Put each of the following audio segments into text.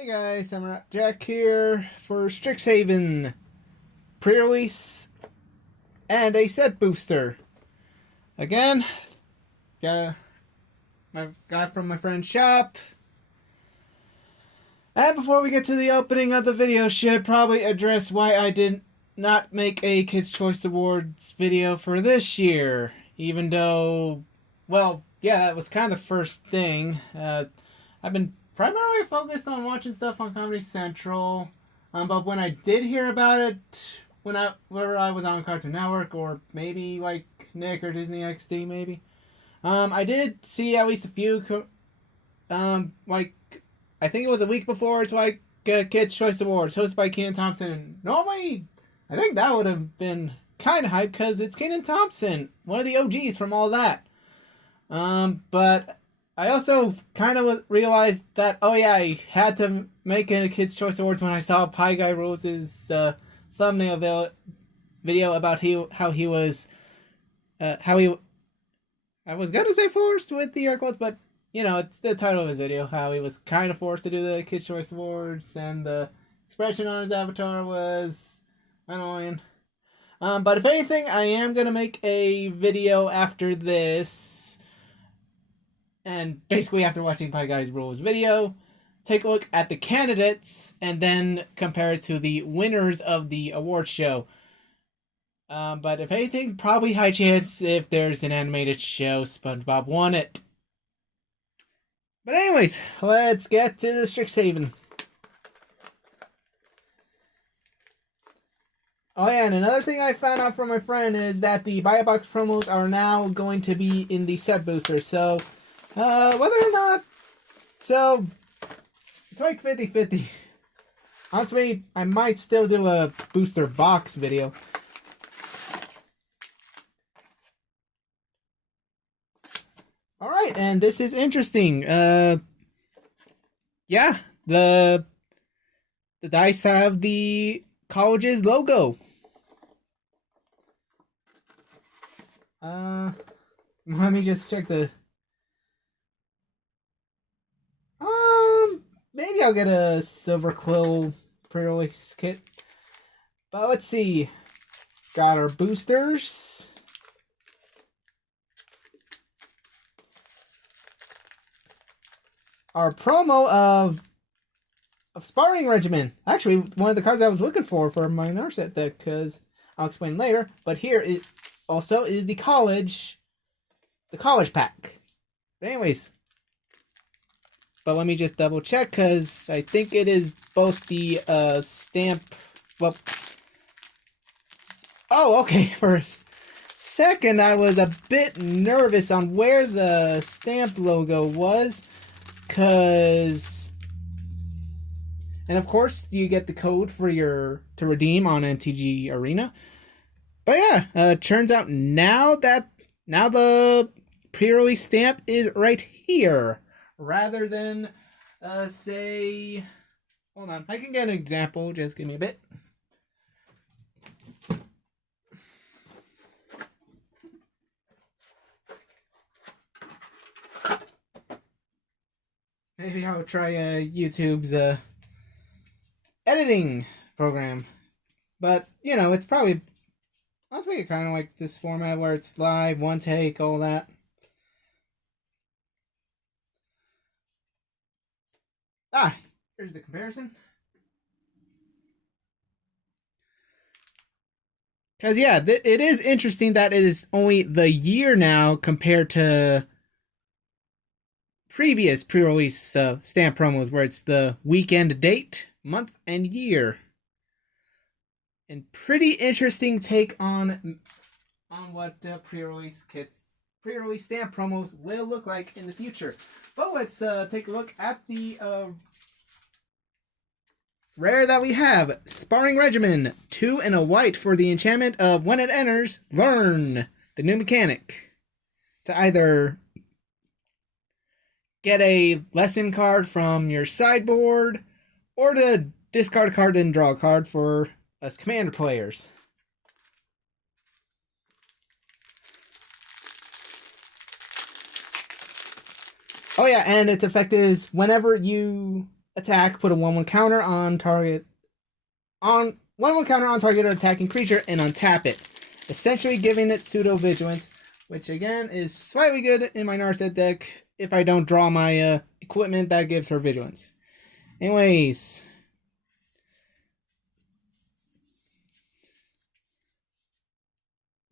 Hey guys, I'm Jack here for Strixhaven pre-release and a set booster. Again, got from my friend's shop. And before we get to the opening of the video, should probably address why I did not make a Kids' Choice Awards video for this year. Even though, well, yeah, that was kind of the first thing. I've been primarily focused on watching stuff on Comedy Central, but when I did hear about it, where I was on Cartoon Network or maybe like Nick or Disney XD, maybe, I did see at least a few, like I think it was a week before it's like Kids Choice Awards hosted by Kenan Thompson. And normally, I think that would have been kind of hype because it's Kenan Thompson, one of the OGs from all that. But I also kind of realized that, oh yeah, I had to make a Kids' Choice Awards when I saw Pie Guy Rose's thumbnail video about how he was, I was gonna say forced with the air quotes, but you know, it's the title of his video, how he was kind of forced to do the Kids' Choice Awards, and the expression on his avatar was annoying. But if anything, I am gonna make a video after this. And basically, after watching Pie Guy's Rules video, take a look at the candidates and then compare it to the winners of the award show. But if anything, probably high chance if there's an animated show, SpongeBob won it. But anyways, let's get to the Strixhaven. Oh yeah, and another thing I found out from my friend is that the buy a box promos are now going to be in the set booster. So whether or not, so it's like 50-50. Honestly, I might still do a booster box video. Alright, and this is interesting. Yeah, the dice have the college's logo. Let me just check the... Maybe I'll get a Silver Quill pre-release kit. But let's see. Got our boosters. Our promo of Sparring Regimen. Actually, one of the cards I was looking for my Narset deck, because I'll explain later. But here is also is the college pack. But anyways. But let me just double check, because I think it is both the stamp. Well, oh, okay. For a second, I was a bit nervous on where the stamp logo was, because, and of course, you get the code for to redeem on MTG Arena. But yeah, turns out now the pre-release stamp is right here. Rather than, say, hold on, I can get an example, just give me a bit. Maybe I'll try YouTube's editing program. But, you know, it's probably, I'll make it kind of like this format where it's live, one take, all that. Here's the comparison. Because, yeah, it is interesting that it is only the year now compared to previous pre-release stamp promos where it's the weekend date, month, and year. And pretty interesting take on what pre-release stamp promos will look like in the future. But let's take a look at the rare that we have. Sparring Regimen, 2 and a white for the enchantment of when it enters, learn the new mechanic. To either get a lesson card from your sideboard, or to discard a card and draw a card for us commander players. Oh yeah, and its effect is whenever you attack, put a 1/1 counter on target on 1/1 counter on target or attacking creature, and untap it, essentially giving it pseudo vigilance, which again is slightly good in my Narset deck. If I don't draw my equipment, that gives her vigilance. Anyways,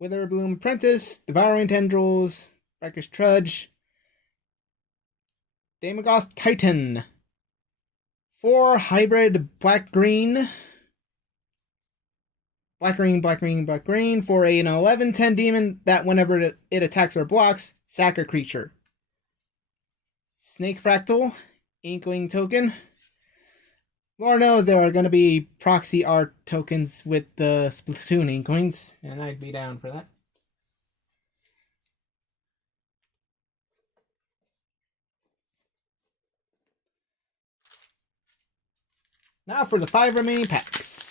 Witherbloom Apprentice, Devouring Tendrils, Rakish Trudge, Daemogoth Titan, 4 hybrid black-green, black-green, 4 8 and 11, 10 demon that whenever it attacks or blocks, sack a creature. Snake Fractal, Inkling token. Lord knows there are going to be proxy art tokens with the Splatoon Inklings, and I'd be down for that. Now for the 5 remaining packs.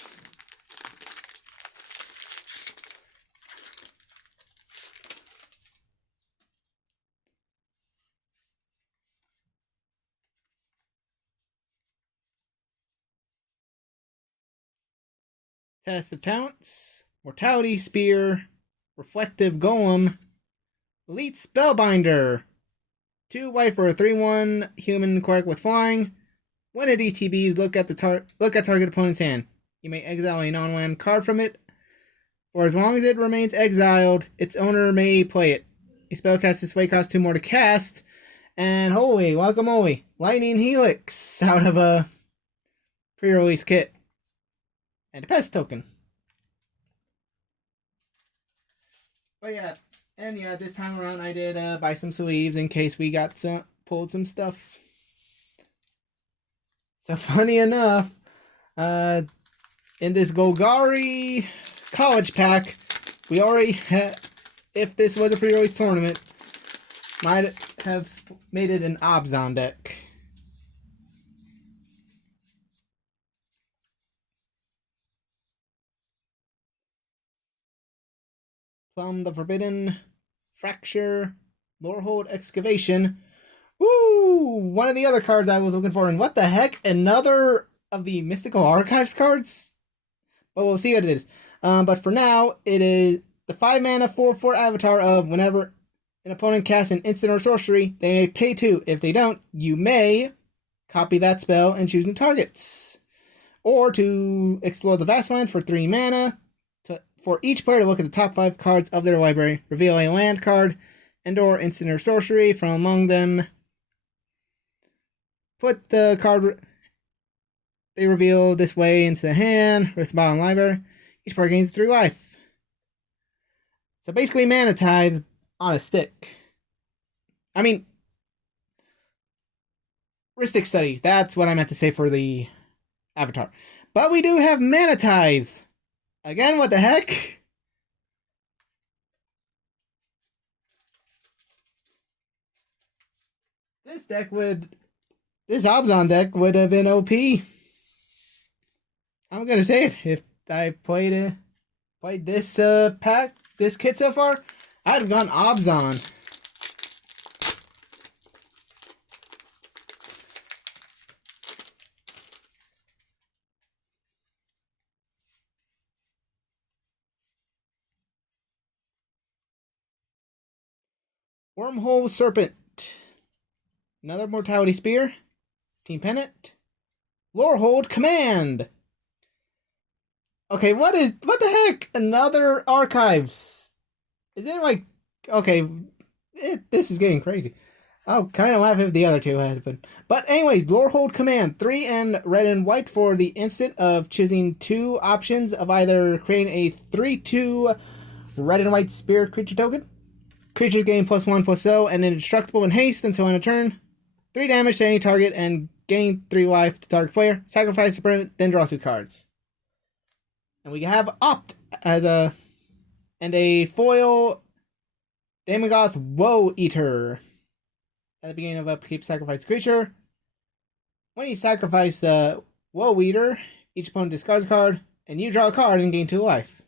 Test of Talents, Mortality Spear, Reflective Golem, Elite Spellbinder, 2 white for a 3/1 human quark with flying. When it ETBs, look at target opponent's hand. You may exile a non-land card from it. For as long as it remains exiled, its owner may play it. A spell cast this way costs 2 more to cast. And holy guacamole, Lightning Helix out of a pre-release kit. And a pest token. But yeah, and yeah, this time around I did buy some sleeves in case we got pulled some stuff. So funny enough, in this Golgari college pack, we already had, if this was a pre-release tournament, might have made it an Obzon deck. Plum the Forbidden, Fracture, Lorehold Excavation. Woo! One of the other cards I was looking for, and what the heck? Another of the Mystical Archives cards? But we'll see what it is. But for now, it is the 5 mana 4/4 avatar of whenever an opponent casts an instant or sorcery, they may pay 2. If they don't, you may copy that spell and choose new targets. Or to explore the vast lands for 3 mana. For each player to look at the top 5 cards of their library, reveal a land card and/or instant or sorcery from among them. Put the card they reveal this way into the hand, rest the bottom library. Each player gains 3 life. So basically, Mana Tithe on a stick. I mean, Ristic Study. That's what I meant to say for the avatar. But we do have Mana Tithe. Again, what the heck? This Obzon deck would have been OP. I'm gonna say it. If I played this pack, this kit so far, I'd have gone Obzon. Wormhole Serpent. Another Mortality Spear. Team Pennant. Lorehold Command. Okay, what the heck? Another Archives. Is it like... Okay, this is getting crazy. I'll kind of laugh if the other two has been. But anyways, Lorehold Command. 3 and red and white for the instant of choosing 2 options of either creating a 3/2 red and white spirit creature token. Creatures gain +1/+0 and indestructible in haste until end of turn. 3 damage to any target and gain 3 life to target player. Sacrifice the permanent, then draw 2 cards. And we have Opt as a foil Daemogoth Woe Eater. At the beginning of upkeep, sacrifice creature. When you sacrifice Woe Eater, each opponent discards a card, and you draw a card and gain 2 life.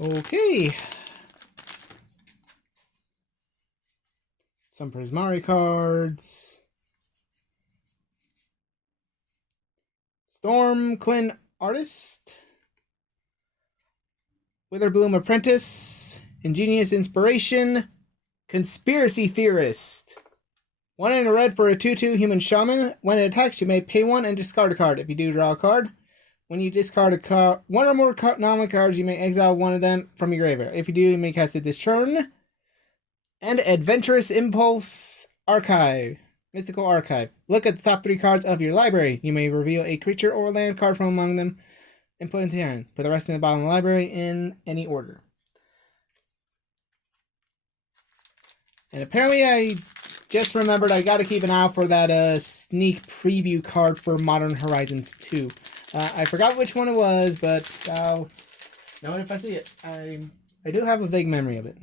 Okay. Some Prismari cards. Storm Quinn Artist. Witherbloom Apprentice. Ingenious Inspiration. Conspiracy Theorist. 1 in a red for a 2/2 human shaman. When it attacks, you may pay 1 and discard a card. If you do, draw a card. When you discard a card, 1 or more nominal cards, you may exile 1 of them from your graveyard. If you do, you may cast it this turn. And Adventurous Impulse Archive. Mystical Archive. Look at the top 3 cards of your library. You may reveal a creature or land card from among them and put it into your hand. Put the rest in the bottom of the library in any order. And apparently I just remembered I gotta keep an eye out for that sneak preview card for Modern Horizons 2. I forgot which one it was, but I'll know it if I see it. I do have a vague memory of it.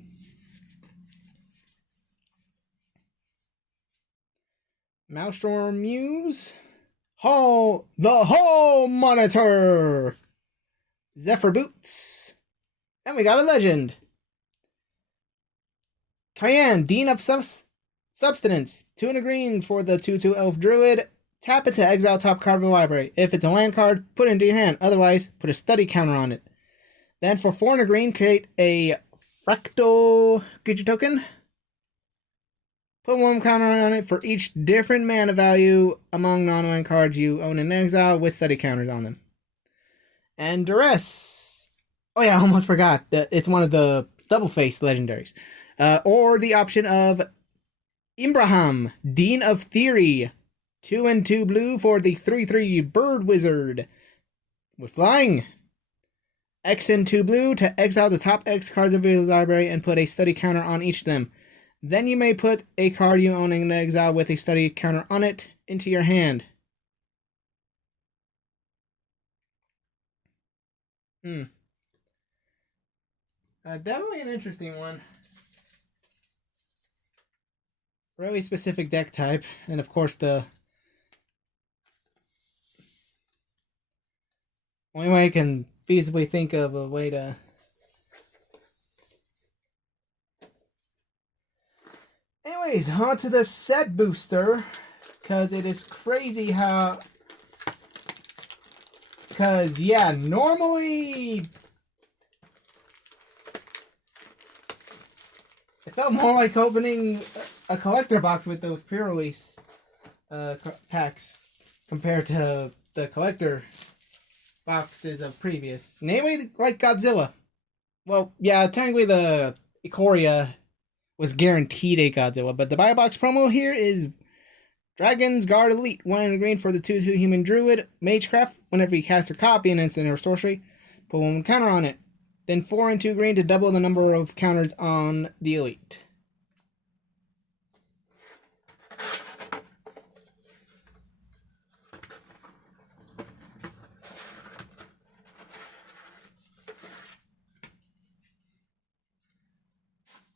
Maelstrom Muse. The Hall Monitor. Zephyr Boots. And we got a legend. Cayenne, Dean of Substance. 2 and a green for the 2/2 Elf Druid. Tap it to exile top card of the library. If it's a land card, put it into your hand. Otherwise, put a study counter on it. Then for 4 and a green, create a fractal creature token. Put 1 counter on it for each different mana value among non-land cards you own in exile with study counters on them. And Duress. Oh yeah, I almost forgot. It's one of the double-faced legendaries. Or the option of Imbraham, Dean of Theory. 2 and 2 blue for the 3/3 Bird Wizard. With flying. X and 2 blue to exile the top X cards of your library and put a study counter on each of them. Then you may put a card you own in exile with a study counter on it into your hand. Definitely an interesting one. Really specific deck type, and of course the only way I can feasibly think of a way to anyways, on to the set booster, because it is crazy how yeah, normally it felt more like opening a collector box with those pre-release packs compared to the collector boxes of previous. Namely, like Godzilla. Well, yeah, technically the Ikoria was guaranteed a Godzilla, but the buy box promo here is Dragon's Guard Elite. 1 in a green for the 2/2 human druid. Magecraft, whenever you cast or copy an instant or sorcery, put 1 counter on it. Then 4 and 2 green to double the number of counters on the Elite.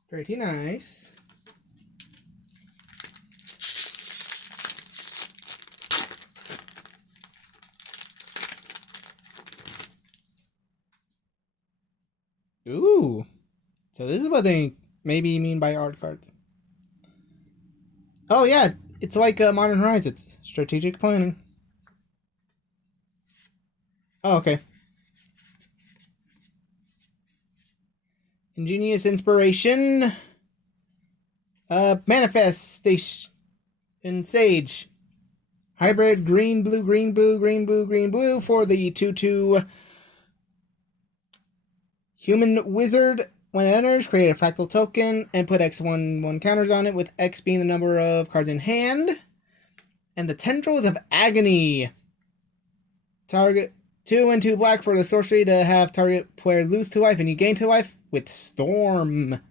Pretty nice. Ooh. So this is what they maybe mean by art cards. Oh yeah, it's like Modern Horizons. Strategic planning. Oh, okay. Ingenious Inspiration. Manifestation. Sage. Hybrid green, blue, green, blue, green, blue, green, blue for the 2/2 human wizard. When it enters, create a fractal token and put X1 counters on it, with X being the number of cards in hand. And the Tendrils of Agony. Target 2 and 2 black for the sorcery to have target player lose 2 life and you gain 2 life with Storm.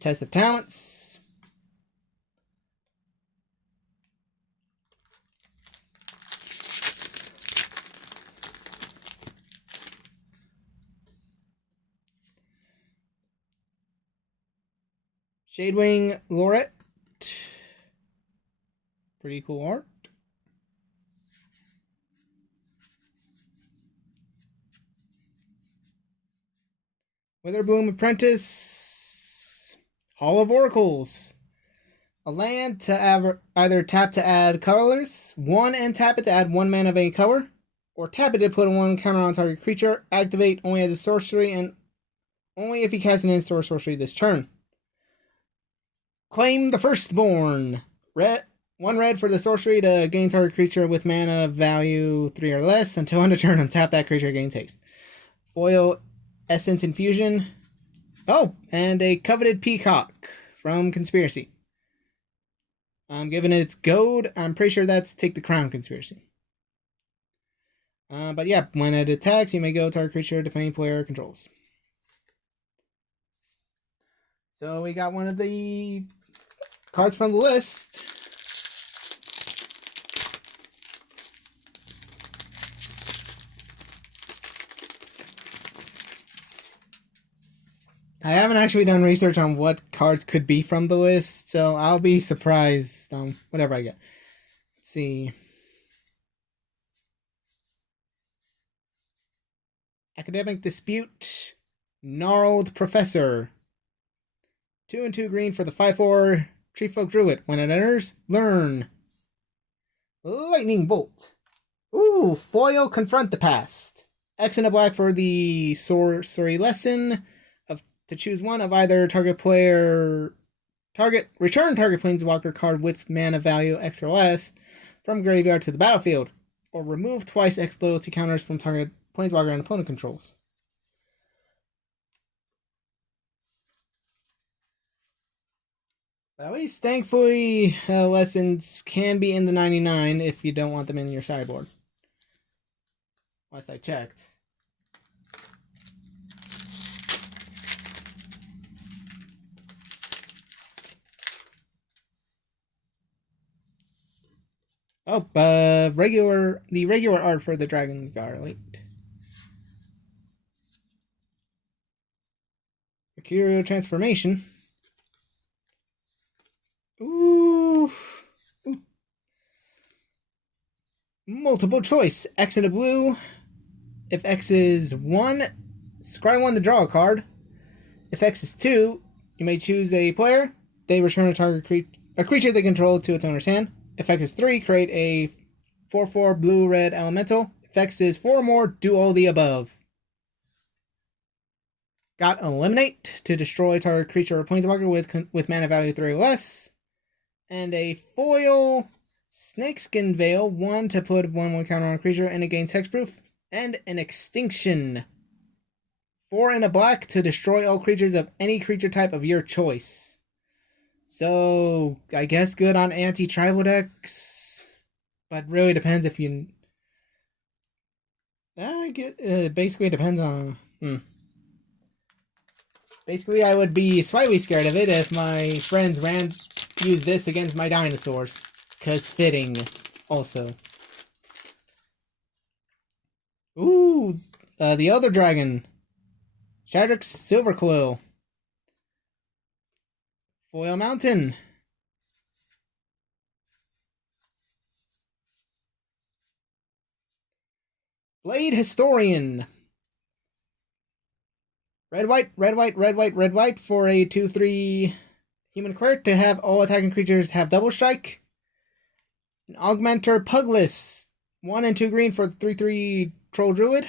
Test of Talents. Shadewing Lorette. Pretty cool art. Witherbloom Apprentice. Hall of Oracles. A land to either tap to add colors, 1 and tap it to add 1 mana of any color, or tap it to put 1 counter on target creature, activate only as a sorcery, and only if you cast an in-store sorcery this turn. Claim the Firstborn. 1 red for the sorcery to gain target creature with mana value 3 or less. Until end of turn, untap that creature, gains haste. Foil Essence Infusion. Oh, and a Coveted Peacock from Conspiracy. Given its gold, I'm pretty sure that's Take the Crown Conspiracy. But yeah, when it attacks, you may go target creature defending player controls. So we got one of the cards from the list. I haven't actually done research on what cards could be from the list, so I'll be surprised on whatever I get. Let's see. Academic Dispute. Gnarled Professor. 2 and 2 green for the 5/4 Treefolk Druid. When it enters, learn. Lightning Bolt. Ooh, foil Confront the Past. X and a black for the sorcery lesson. To choose one of either return target planeswalker card with mana value X or less from graveyard to the battlefield, or remove twice X loyalty counters from target planeswalker and opponent controls. At least, thankfully, lessons can be in the 99 if you don't want them in your sideboard. Last I checked. Oh, the regular art for the Dragon Garlic. Mercurial Transformation. Ooh. Multiple choice. X and a blue. If X is 1, scry 1 to draw a card. If X is 2, you may choose a player. They return a creature they control to its owner's hand. If X is 3, create a 4/4 blue-red elemental. If X is 4 or more, do all the above. Got Eliminate to destroy target creature or planeswalker with mana value 3 or less. And a foil Snakeskin Veil, 1 to put 1/1 counter on a creature and it gains hexproof. And an Extinction. 4 and a black to destroy all creatures of any creature type of your choice. So, I guess good on anti-tribal decks, but really depends if you... basically depends on... Basically, I would be slightly scared of it if my friends use this against my dinosaurs. Because fitting, also. Ooh, the other dragon. Shadrick's Silverquill. Foil Mountain. Blade Historian. Red, white for a 2/3 human crit to have all attacking creatures have double strike. An Augmenter Pugless. 1 and 2 green for 3/3 Troll Druid.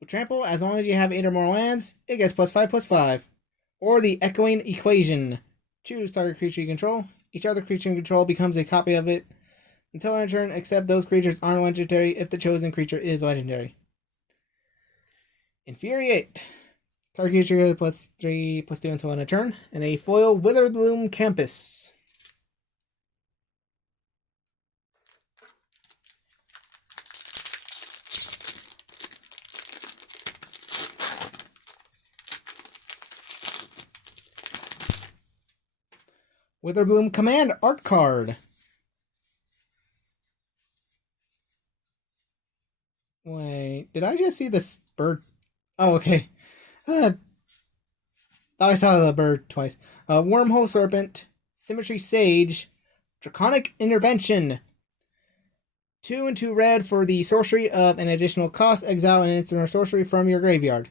With trample, as long as you have 8 or more lands, it gets +5/+5. Or the Echoing Equation. Choose target creature you control. Each other creature you control becomes a copy of it until end of turn, except those creatures aren't legendary if the chosen creature is legendary. Infuriate. Target creature +3/+2 until end of turn. And a foil Witherbloom Campus. Witherbloom Command art card. Wait, did I just see this bird? Oh, okay. Thought I saw the bird twice. Wormhole Serpent, Symmetry Sage, Draconic Intervention. 2 and 2 red for the sorcery of an additional cost. Exile an instant or sorcery from your graveyard.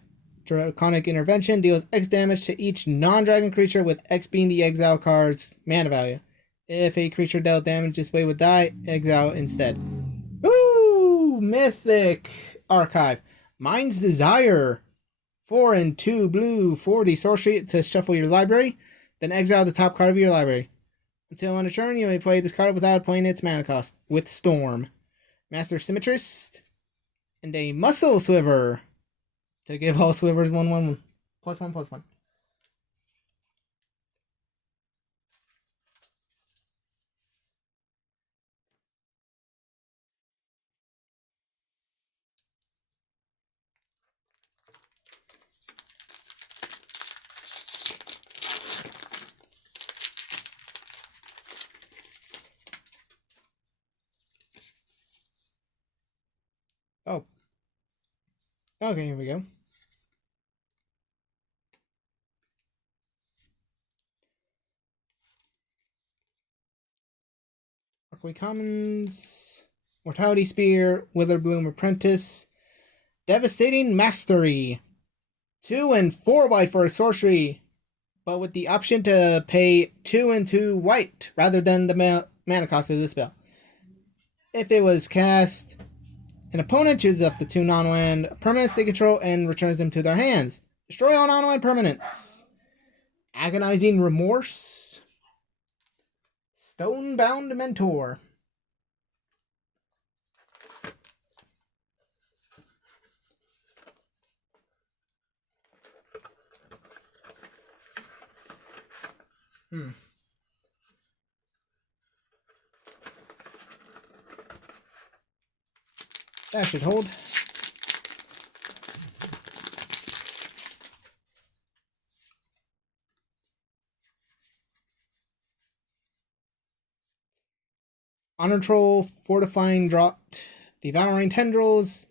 Draconic Intervention deals X damage to each non-dragon creature, with X being the exile card's mana value. If a creature dealt damage this way would die, exile instead. Ooh! Mythic Archive. Mind's Desire. 4 and 2 blue for the sorcery to shuffle your library, then exile the top card of your library. Until on a turn, you may play this card without playing its mana cost, with Storm. Master Symmetrist, and a Muscle Swiver to give all Swivers 1/1 +1/+1. Oh. Okay, here we go. Arcway Commons, Mortality Spear, Witherbloom Apprentice, Devastating Mastery. 2 and 4 white for a sorcery, but with the option to pay 2 and 2 white rather than the mana cost of the spell. If it was cast, an opponent chooses up to 2 non-land permanents they control and returns them to their hands. Destroy all non-land permanents. Agonizing Remorse. Stonebound Mentor. That should hold. Honor Troll, Fortifying Draught, Devouring Tendrils,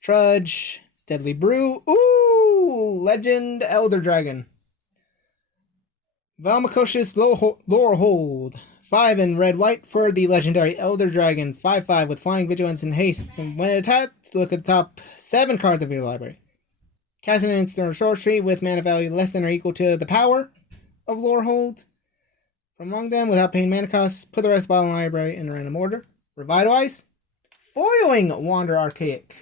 Trudge, Deadly Brew. Ooh! Legend Elder Dragon. Valmicocious Lore Hold. 5 in red-white for the legendary Elder Dragon. 5/5 with Flying, Vigilance, and Haste. And when it attacks, look at the top 7 cards of your library. Cast an instant or sorcery with mana value less than or equal to the power of Lore Hold. From among them, without paying mana costs, put the rest of the bottom library in a random order. Revitalize. Foiling Wander Archaic.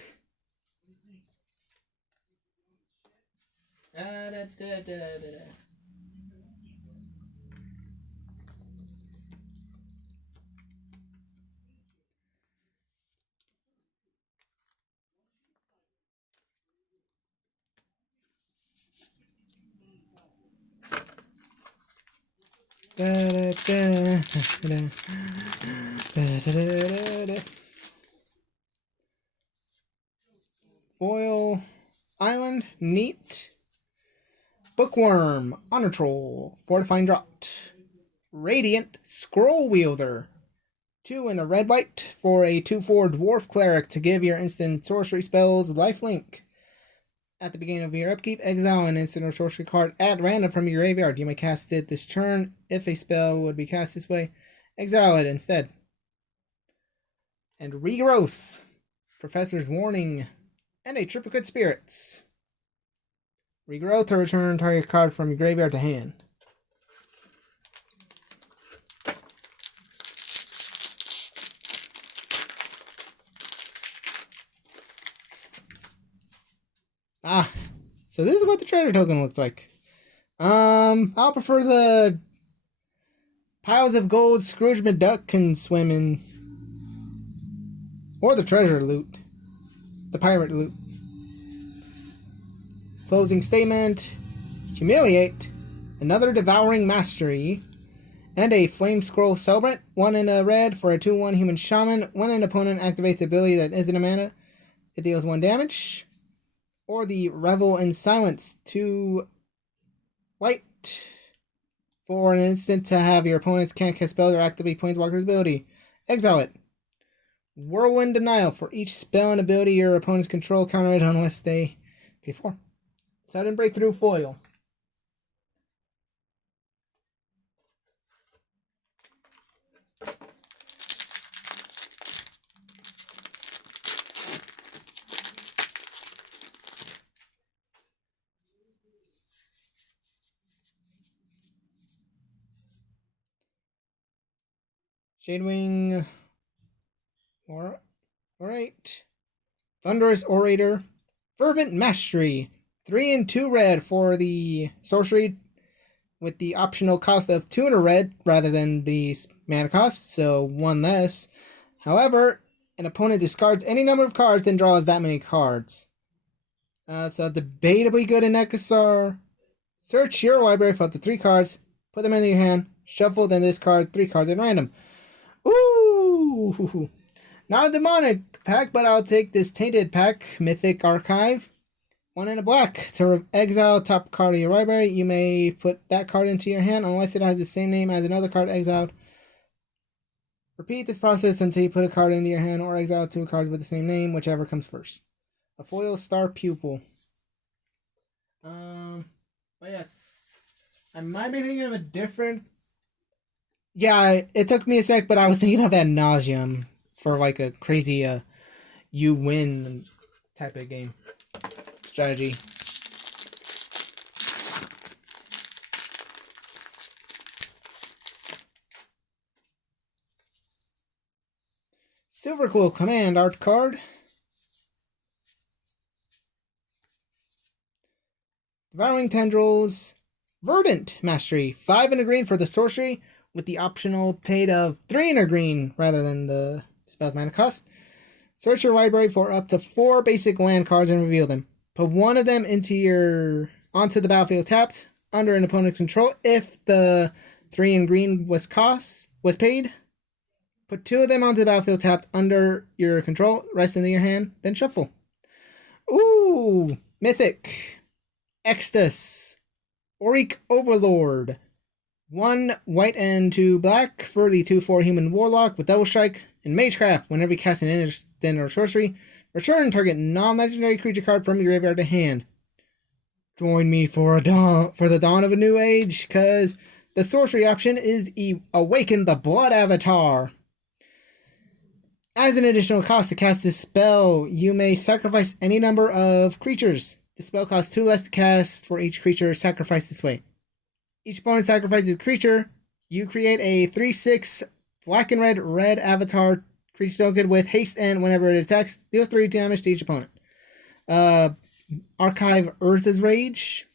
Foil Island, neat. Bookworm, Honor Troll, Fortifying Draught. Radiant Scroll Wielder. 2 in a red-white for a 2/4 Dwarf Cleric to give your instant sorcery spells lifelink. At the beginning of your upkeep, exile an instant or sorcery card at random from your graveyard. You may cast it this turn. If a spell would be cast this way, exile it instead. And Regrowth, Professor's Warning, and a Triplicate Spirits. Regrowth to return target card from your graveyard to hand. So this is what the treasure token looks like. I'll prefer the piles of gold Scrooge McDuck can swim in. Or the treasure loot. The pirate loot. Closing statement. Humiliate. Another Devouring Mastery. And a Flame Scroll Celebrant. 1 in a red for a 2/1 Human Shaman. When an opponent activates an ability that isn't a mana, it deals 1 damage. Or the Revel in Silence, 2 white for an instant to have your opponents can't cast spells or activate Planeswalker's ability. Exile it. Whirlwind Denial, for each spell and ability your opponents control, counter it unless they pay 4. Sudden Breakthrough Foil. Shadewing. Alright. Thunderous Orator. Fervent Mastery. 3 and 2 red for the sorcery, with the optional cost of 2 and a red rather than the mana cost, so 1 less. However, an opponent discards any number of cards, then draws that many cards. So debatably good in Nekasar. Search your library for up to 3 cards, put them into your hand, shuffle, then discard 3 cards at random. Ooh! Not a demonic pack, but I'll take this tainted pack, Mythic Archive. 1 and a black. To exile top card of your library, you may put that card into your hand unless it has the same name as another card exiled. Repeat this process until you put a card into your hand or exile 2 cards with the same name, whichever comes first. A foil star pupil. But yes, I might be thinking of a different. Yeah, it took me a sec, but I was thinking of Ad Nauseam for like a crazy you win type of game strategy. Silver Quill Command art card. Devouring Tendrils. Verdant Mastery. 5 and a green for the sorcery, with the optional paid of 3 and a green rather than the spell's mana cost. Search your library for up to 4 basic land cards and reveal them. Put 1 of them onto the battlefield tapped under an opponent's control if the 3 and green was paid. Put 2 of them onto the battlefield tapped under your control, rest into your hand, then shuffle. Ooh! Mythic. Extus. Auric Overlord. 1 white and 2 black for the 2/4 human warlock with double strike and magecraft. Whenever you cast an instant or sorcery, return target non-legendary creature card from your graveyard to hand. Join me for the dawn of a new age, because the sorcery option is Awaken the Blood Avatar. As an additional cost to cast this spell, you may sacrifice any number of creatures. The spell costs 2 less to cast for each creature sacrificed this way. Each opponent sacrifices a creature. You create a 3/6 black and red avatar creature token with haste, and whenever it attacks, deals 3 damage to each opponent. Archive Urza's Rage.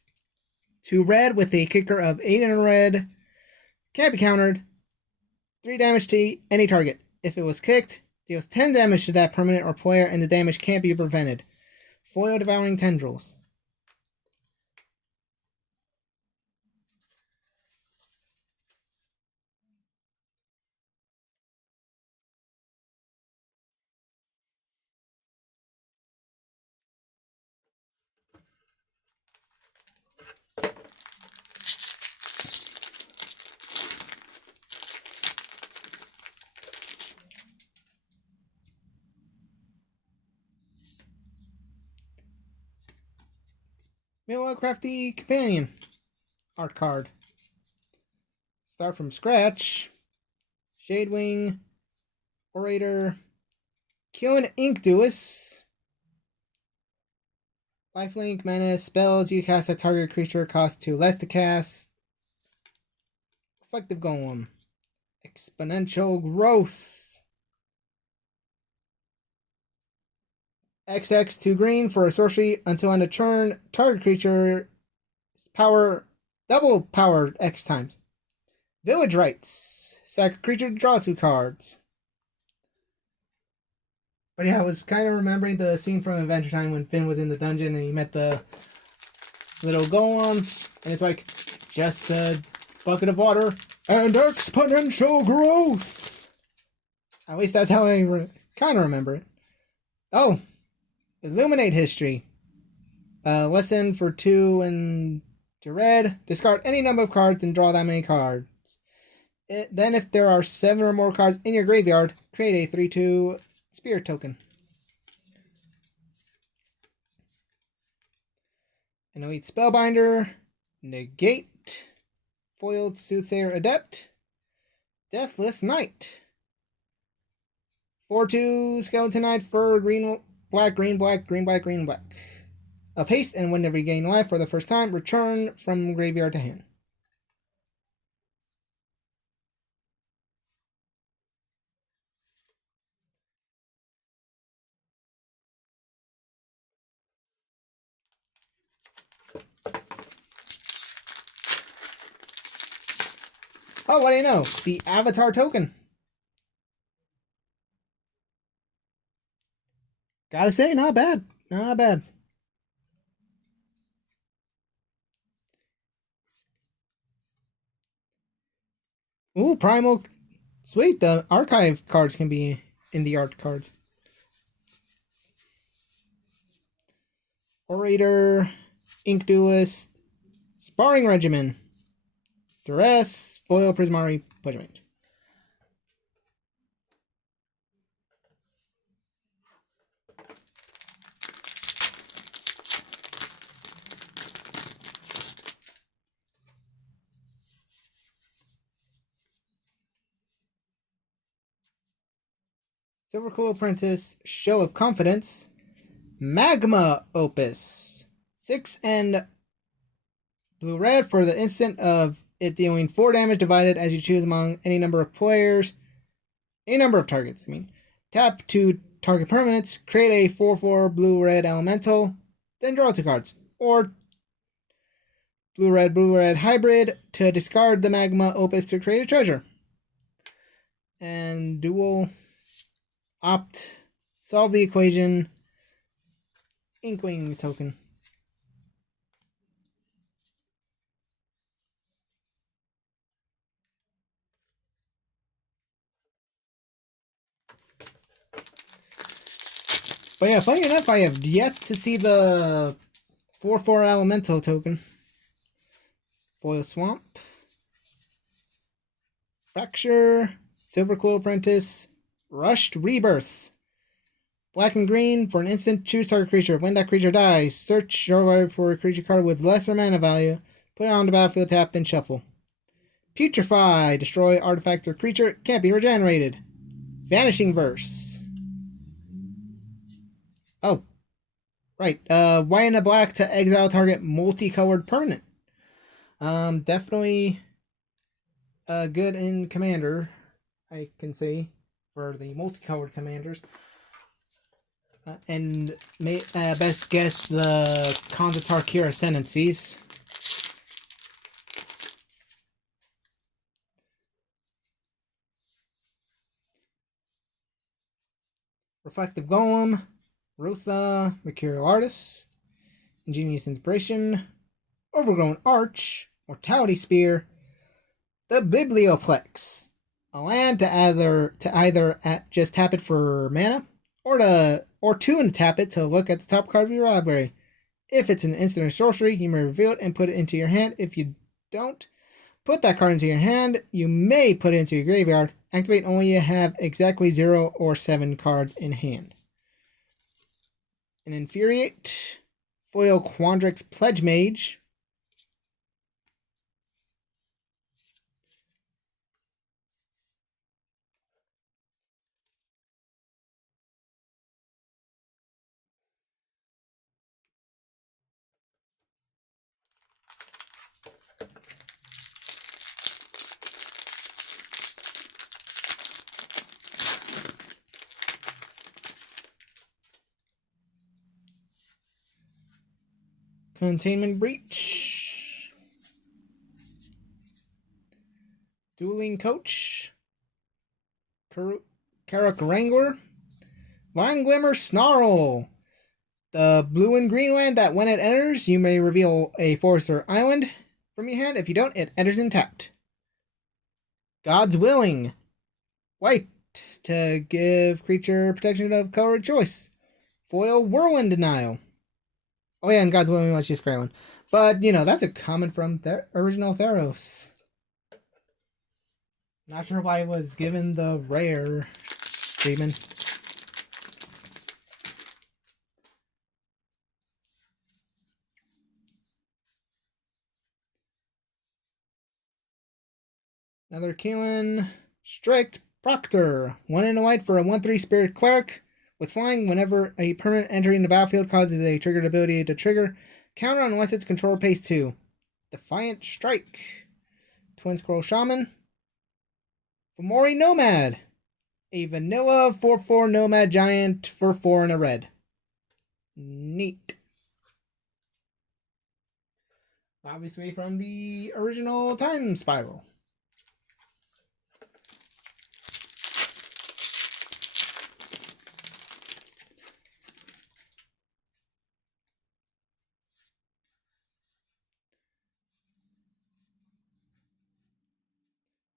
2 red with a kicker of 8 and a red. Can't be countered. 3 damage to any target. If it was kicked, deals 10 damage to that permanent or player, and the damage can't be prevented. Foil Devouring Tendrils. Mila Crafty Companion art card. Start from scratch. Shadewing, Orator, Kiln Inkduus, Lifelink, Menace, spells you cast a target creature cost 2 less to cast. Reflective Golem, Exponential Growth. XX 2 green for a sorcery until end of turn. Target creature power double power X times. Village Rites. Sack a creature to draw 2 cards. But yeah, I was kind of remembering the scene from Adventure Time when Finn was in the dungeon and he met the little golems, and it's like just a bucket of water and exponential growth. At least that's how I kind of remember it. Oh, Illuminate History. Lesson for 2 and to red. Discard any number of cards and draw that many cards. Then if there are 7 or more cards in your graveyard, create a 3/2 spirit token. An Elite Spellbinder. Negate. Foiled Soothsayer Adept. Deathless Knight. 4/2 Skeleton Knight for green, black, green, black, green, black, green, black. Of haste, and whenever you gain life for the first time, return from graveyard to hand. Oh, what do you know? The Avatar token. Gotta say, not bad. Not bad. Ooh, Primal. Sweet, the archive cards can be in the art cards. Orator, Ink Duelist, Sparring Regimen, Duress, Foil Prismari, Pleasure Mage. Silver Cool Apprentice, Show of Confidence, Magma Opus, 6 and blue-red for the instant of it dealing 4 damage divided as you choose among any number of players, any number of targets, Tap 2 target permanents, create a 4/4 blue-red elemental, then draw 2 cards. Or blue-red hybrid to discard the Magma Opus to create a treasure. And dual opt, solve the equation, Inkwing token. But yeah, funny enough, I have yet to see the 4/4 elemental token. Foil Swamp, Fracture, Silver Quill Apprentice, Rushed Rebirth. Black and green, for an instant, choose target creature. When that creature dies, search your library for a creature card with lesser mana value, put it on the battlefield, tap, then shuffle. Putrefy, destroy artifact or creature, can't be regenerated. Vanishing Verse. Oh, right. White and a black to exile target multicolored permanent. Definitely good in Commander, I can say, for the multicolored commanders. And best guess the Khans of Tarkir Ascendancies. Reflective Golem, Rutha, Mercurial Artist, Ingenious Inspiration, Overgrown Arch, Mortality Spear, the Biblioplex, a land to either just tap it for mana, or 2 and tap it to look at the top card of your library. If it's an instant or sorcery, you may reveal it and put it into your hand. If you don't put that card into your hand, you may put it into your graveyard. Activate only you have exactly 0 or 7 cards in hand. And Infuriate, Foil Quandrix Pledge Mage, Containment Breach, Dueling Coach, Karak Wrangler, Vine Glimmer Snarl. The blue and green land that when it enters, you may reveal a forest or island from your hand. If you don't, it enters intact. God's Willing. White to give creature protection of color of choice. Foil Whirlwind Denial. Oh yeah, and God's Willing was just gray one. But, that's a common from the original Theros. Not sure why it was given the rare treatment. Another Keelan. Strict Proctor. 1 and a white for a 1/3 Spirit Cleric. With flying, whenever a permanent entering the battlefield causes a triggered ability to trigger, counter unless its controller pays 2. Defiant Strike. Twin Scroll Shaman. Fomori Nomad. A vanilla 4/4 Nomad Giant for 4 and a red. Neat. Obviously from the original Time Spiral.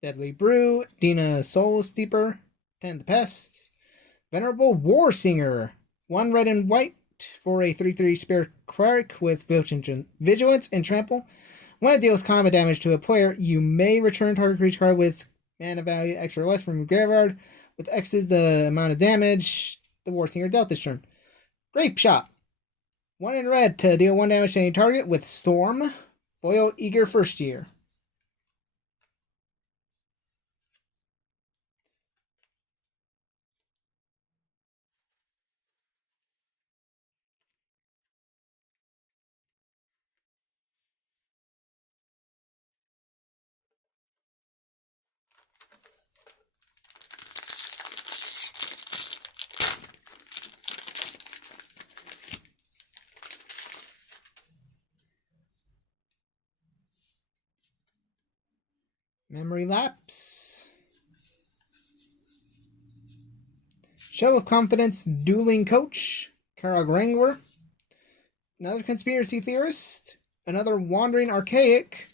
Deadly Brew, Dina Soul Steeper, Tend the Pests, Venerable War Singer, 1 red and white for a 3/3 Spirit Cleric with Vigilance and Trample. When it deals combat damage to a player, you may return target creature card with mana value X or less from your graveyard, with X is the amount of damage the War Singer dealt this turn. Grape Shot. 1 in red to deal 1 damage to any target with Storm, Foil Eager First Year. Memory Lapse. Show of Confidence, Dueling Coach, Karag Wrangler, another Conspiracy Theorist, another Wandering Archaic,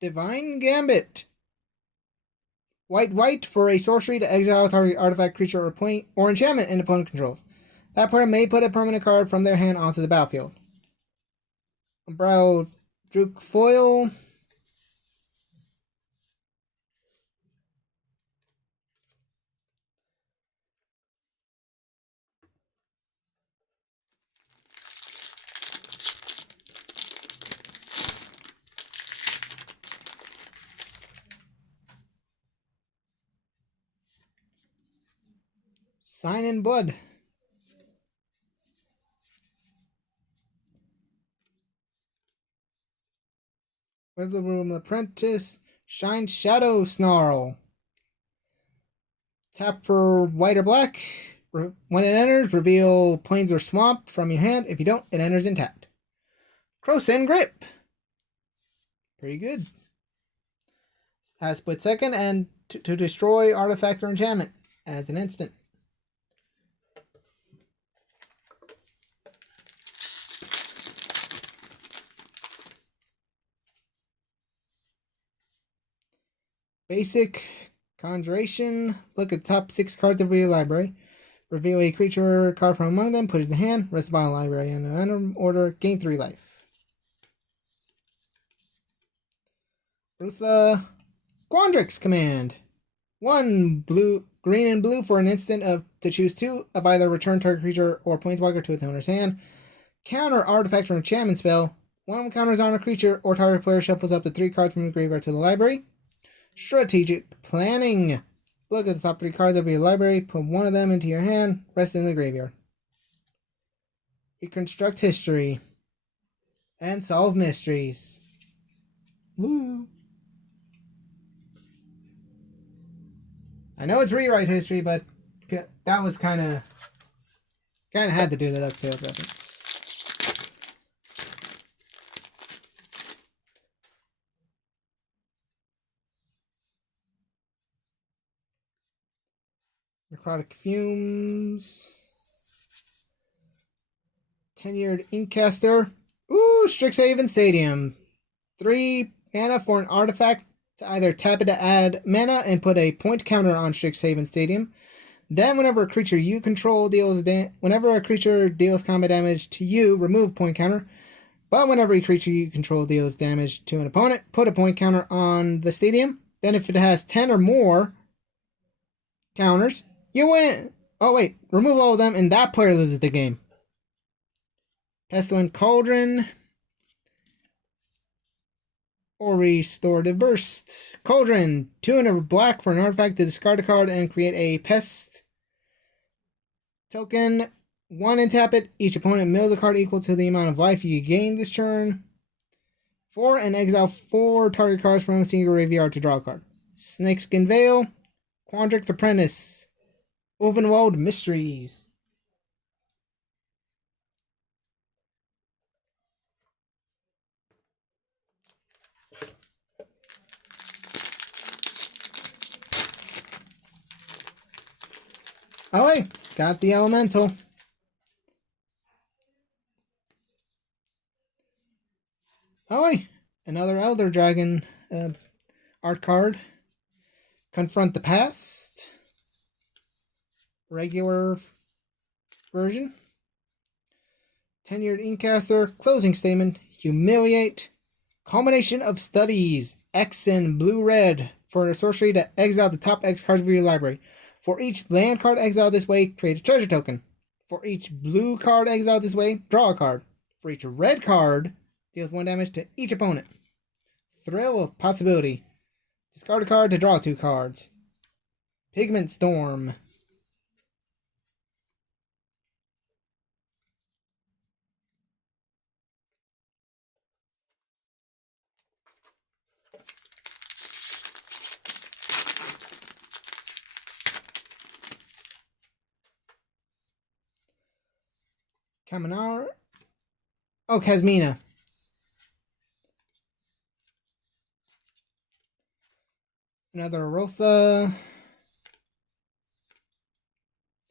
Divine Gambit. White for a sorcery to exile a target artifact, creature, or enchantment an opponent controls. That player may put a permanent card from their hand onto the battlefield. Umbral Druk Foil. Sign in Blood. Witherbloom Apprentice. Shine Shadow Snarl. Tap for white or black. When it enters, reveal Plains or Swamp from your hand. If you don't, it enters intact. Krosan Grip. Pretty good. Has split second and to destroy artifact or enchantment as an instant. Basic Conjuration. Look at the top 6 cards of your library. Reveal a creature card from among them, put it in the hand, rest the bottom of the library in an random order, gain 3 life. Rutha Quandrix Command. 1 green and blue for an instant to choose 2 of either return target creature or planeswalker to its owner's hand. Counter artifact or enchantment spell. 1 counters on a creature or target player shuffles up to 3 cards from the graveyard to the library. Strategic Planning. Look at the top 3 cards of your library, put 1 of them into your hand, rest in the graveyard. Reconstruct History. And Solve Mysteries. Woo! I know it's Rewrite History, but that was kind of had to do the DuckTales reference. Necrotic Fumes. Tenured Inkcaster. Ooh, Strixhaven Stadium. 3 mana for an artifact to either tap it to add mana and put a point counter on Strixhaven Stadium. Then whenever a creature you control deals combat damage to you, remove point counter. But whenever a creature you control deals damage to an opponent, put a point counter on the stadium. Then if it has 10 or more counters, you win. Oh wait, remove all of them and that player loses the game. Pestilent Cauldron. Or Restorative Burst. Cauldron. 2 and a black for an artifact to discard a card and create a pest token. 1 and tap it. Each opponent mills a card equal to the amount of life you gain this turn. 4 and exile 4 target cards from a single graveyard to draw a card. Snakeskin Veil. Quandrix Apprentice. Ovenwald Mysteries. Oh wait, got the Elemental. Oh wait, another Elder Dragon art card. Confront the Past. Regular version. Tenured Incaster. Closing Statement. Humiliate. Combination of Studies. X and blue-red. For a sorcery to exile the top X cards of your library. For each land card exiled this way, create a treasure token. For each blue card exiled this way, draw a card. For each red card, deals 1 damage to each opponent. Thrill of Possibility. Discard a card to draw 2 cards. Pigment Storm. Kaminar. Oh, Kazmina. Another Rotha.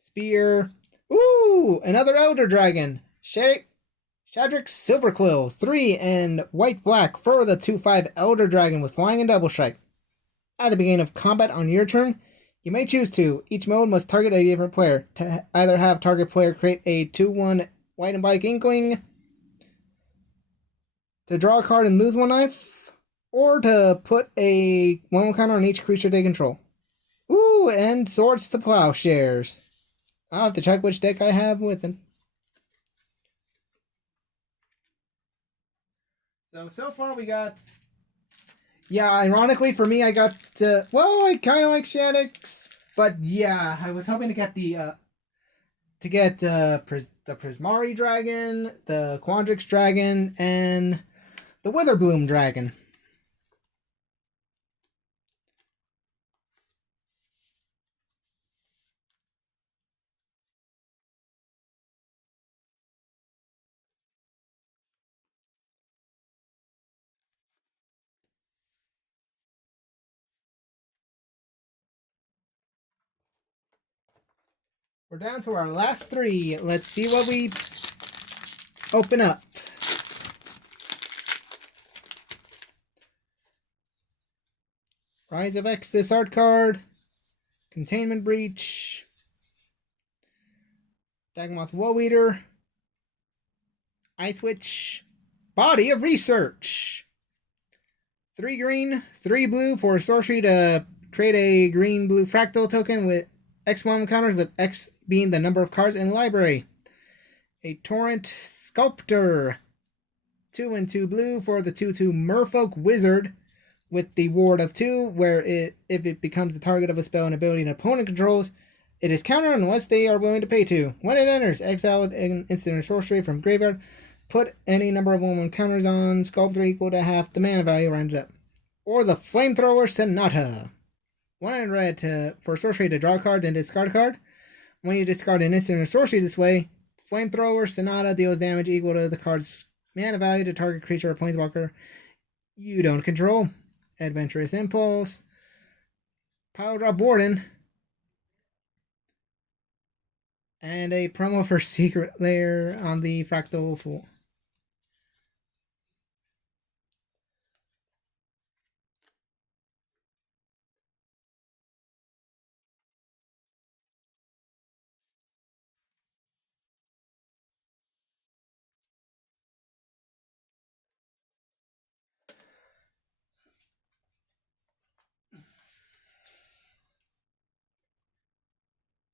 Spear. Ooh, another Elder Dragon. Shadrick Silverquill. 3 and white-black for the 2/5 Elder Dragon with flying and double strike. At the beginning of combat on your turn, you may choose to. Each mode must target a different player. To either have target player create a 2/1 white and black Inkling to draw a card and lose 1 life, or to put a 1/1 counter on each creature they control. Ooh, and Swords to Plowshares. I'll have to check which deck I have with him. So far we got... Yeah, ironically for me, I got... well, I kind of like Shadix, but yeah, I was hoping to get the Prismari Dragon, the Quandrix Dragon, and the Witherbloom Dragon. We're down to our last 3. Let's see what we open up. Rise of X, this art card. Containment Breach. Dagomoth Woe Eater. Eye Twitch. Body of Research. 3 green, 3 blue for sorcery to create a green-blue fractal token with X1 counters, with X being the number of cards in the library. A Torrent Sculptor. 2 and 2 blue for the 2/2 Merfolk Wizard with the ward of 2, where if it becomes the target of a spell and ability an opponent controls, it is countered unless they are willing to pay 2. When it enters, exile an instant or sorcery from graveyard. Put any number of 1/1 counters on Sculptor equal to half the mana value rounded up. Or the Flamethrower Sonata. 1 and red for sorcery to draw a card and discard a card. When you discard an instant or sorcery this way, Flamethrower Sonata deals damage equal to the card's mana value to target creature or planeswalker you don't control. Adventurous Impulse. Pile Drop Warden. And a promo for Secret Lair on the Fractal Fool.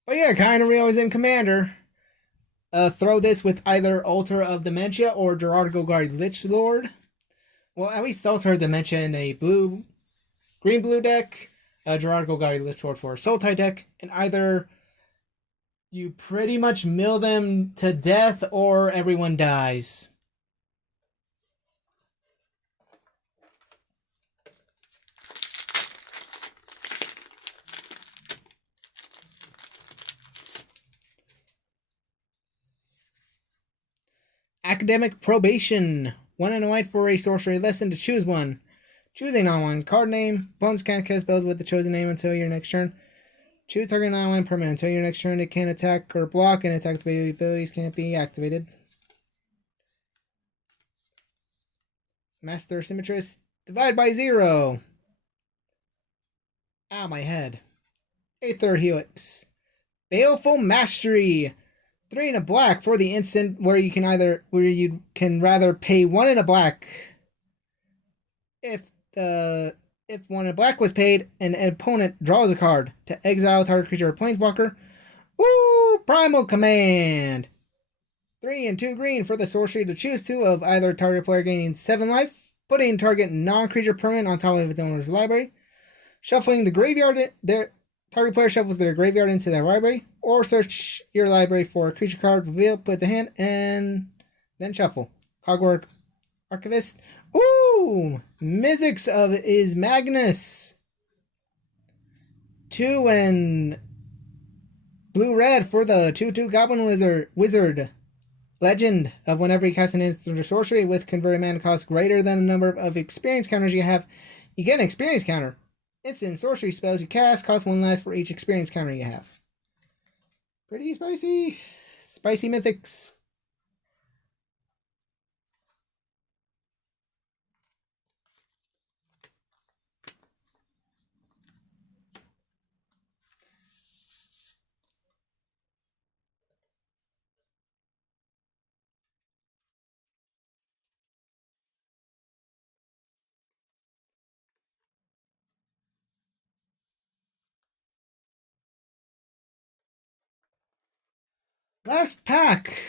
But yeah, kind of realism Commander. Throw this with either Altar of Dementia or Gerard Gogard Lich Lord. Well, at least Altar of Dementia in a green-blue deck. Gerard Gogard Lich Lord for a Sultai deck. And either you pretty much mill them to death or everyone dies. Academic Probation. 1 and a white for a sorcery lesson to choose one. Choose a non-1 card name. Opponents can't cast spells with the chosen name until your next turn. Choose target non-1 permanent. Until your next turn, it can't attack or block, and its activated abilities can't be activated. Master Symmetrist. Divide by 0. Ow, my head. Aether Helix. Baleful Mastery. 3 in a black for the instant where you can rather pay 1 in a black. If 1 in a black was paid, an opponent draws a card to exile target creature or planeswalker. Woo! Primal Command. 3 and 2 green for the sorcery to choose 2 of either target player gaining 7 life, putting target non-creature permanent on top of its owner's library, shuffling the graveyard. Their target player shuffles their graveyard into their library, or search your library for a creature card, reveal, put the hand, and then shuffle. Cogwork Archivist. Ooh! Mythics of is Magnus. 2 and blue-red for the 2/2 Goblin Wizard. Legend of whenever you cast an instant or sorcery with converted mana cost greater than the number of experience counters you have, you get an experience counter. Instant sorcery spells you cast cost 1 less for each experience counter you have. Pretty spicy. Spicy mythics. Last pack.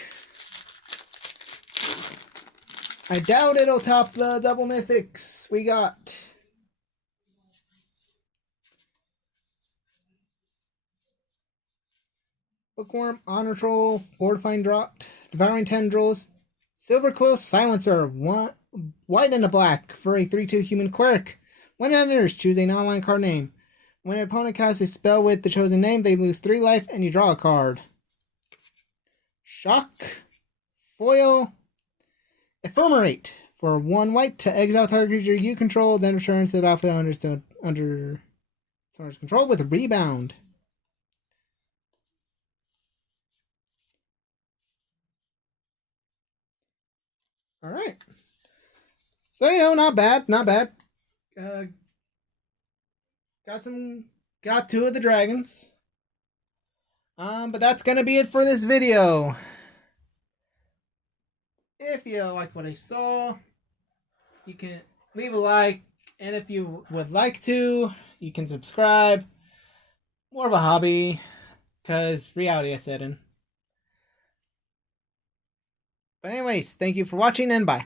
I doubt it'll top the double mythics we got. Bookworm, Honor Troll, Fortifying Draught, Devouring Tendrils, Silver Quill Silencer, white and a black for a 3/2 human quirk. When it enters, choose a non-line card name. When an opponent casts a spell with the chosen name, they lose 3 life and you draw a card. Shock, Foil, Ephemerate for 1 white to exile target creature you control, then returns to the battlefield under owner's control with Rebound. Alright. So, not bad. Got 2 of the dragons. But that's gonna be it for this video. If you liked what I saw, you can leave a like, and if you would like to, you can subscribe. More of a hobby, because reality has set in. But anyways, thank you for watching, and bye.